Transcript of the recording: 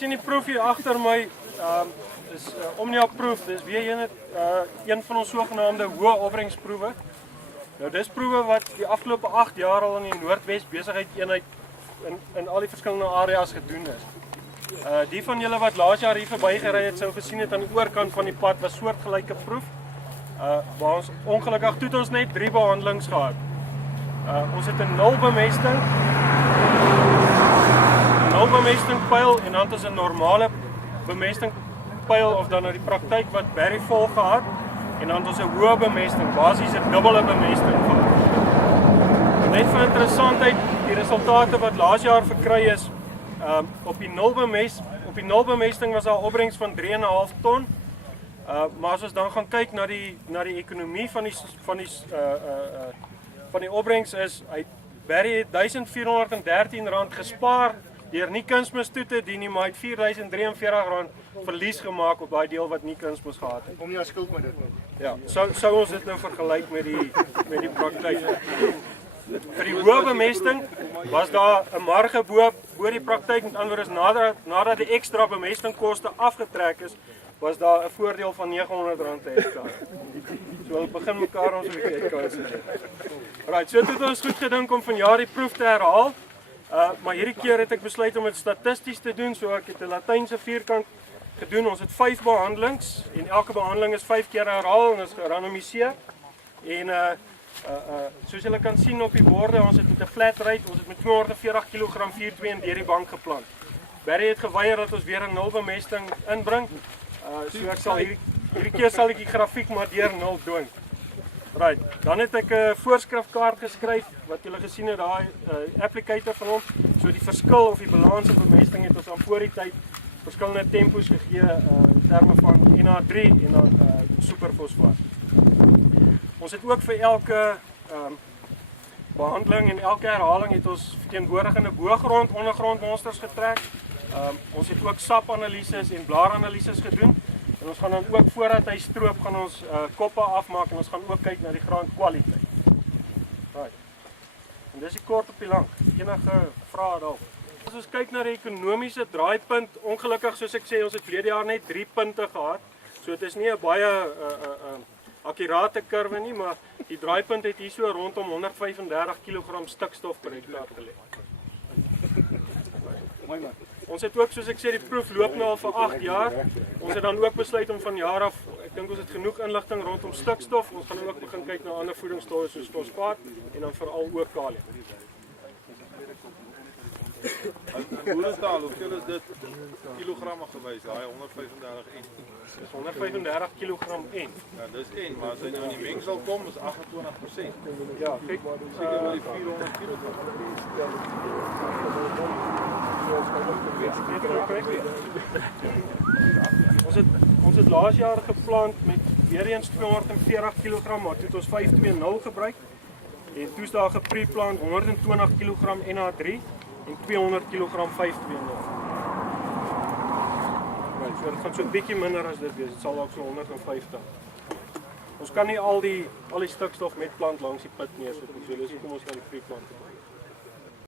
sien die proef hier agter my is Omnia proef. Dis weer een van ons sogenaamde hoë opbrengsproewe. Nou dis proewe wat die afgelope 8 jaar al in die Noordwes besigheidseenheid in al die verskillende areas gedoen is. Die van julle wat laas jaar hier verbygery het, sou gesien het aan die oorkant van die pad was soortgelyke proef. Waar ons ongelukkig toe ons net 3 behandelings gehad. Ons het 'n nul bemestingpyl en dan het ons 'n normale bemestingpyl of dan nou die praktyk wat Barry vol gehad en dan het ons 'n hoë bemesting, basies 'n dubbele bemesting gehad. Net vir interessantheid, die resultate wat laas jaar verkry is, op die nul bemesting was daar opbrengs van 3,5 ton. Maar as ons dan gaan kyk na die ekonomie van die opbrengs is, Barry het R1413 gespaar deur nie kunsmis toe te dien nie, maar hy het R4043 verlies gemaak op daai deel wat nie kunsmis gehad het. Om jou skuld met dit. Ja, sou ons dit nou vergelyk met die praktyk. Vir die hoë bemesting was daar 'n marge bo die praktyk, met ander woorde nadat die ekstra bemestingkoste afgetrek is, was daar 'n voordeel van R900 per hektaar. So hulle begin mekaar ons 'n bietjie uitkous. Right, so het ons goed gedink om vanjaar die proef te herhaal. Maar hierdie keer het ek besluit om dit statisties te doen, so ek het 'n Latynse vierkant gedoen. Ons het 5 behandelings en elke behandeling is 5 keer herhaal en is gerandomiseer. En soos julle kan sien op die borde, ons het met 'n flat rate, ons het met 240 kg 4-2 deur die bank geplant. Barry het geweier dat ons weer 'n nul bemesting inbring. So ek sal hierdie keer sal ek die grafiek maar deur 0 doen. Right, dan het ek 'n voorskrifkaart geskryf wat julle gesien het, daai applicator van hom. So die verskil of die balans op bemesting het ons aan voor die tyd verskillende tempos gegee in terme van NH3 en dan superfosfaat. Ons het ook vir elke behandeling en elke herhaling het ons verteenwoordigende bo-grond, ondergrond monsters getrek. Ons het ook sapanalises en blaaranalises gedoen. En ons gaan dan ook voordat hy stroop gaan ons koppe afmaak en ons gaan ook kyk na die graankwaliteit. Right. En dis die kort op die lank. Enige vrae dalk? As ons kyk na die ekonomiese draaipunt, ongelukkig soos ek sê, ons het verlede jaar net 3 punte gehad. So dit is nie 'n baie akkurate kurwe nie, maar die draaipunt het hier so rondom 135 kg stikstof per hektaar gelê. Ons het ook, soos ek sê, die proef loop nou al vir 8 jaar. Ons het dan ook besluit om van jaar af, ek dink ons het genoeg inligting rondom stikstof. Ons gaan ook begin kyk na ander voedingsstowwe soos fosfaat en dan veral ook kalium. Boerentaal, hoeveel is dit kilogramme gewys, daai 135 N? Dis 135 kg N. Ja, dis N, maar as hy nou in die mengsel kom, is 28%. Ja, kyk, Seker met die 400 kg. Ons het laas jaar geplant met weer eens 240 kg, maar toe het ons 520 gebruik. En toe is daar gepreplant 120 kg NH3 en 200 kg 520. So dit gaan so 'n bietjie minder as dit wees. Dit sal dalk so 150. Ons kan nie al die stikstof met plant langs die put neersit nie. So dis hoekom ons nou die preplant het.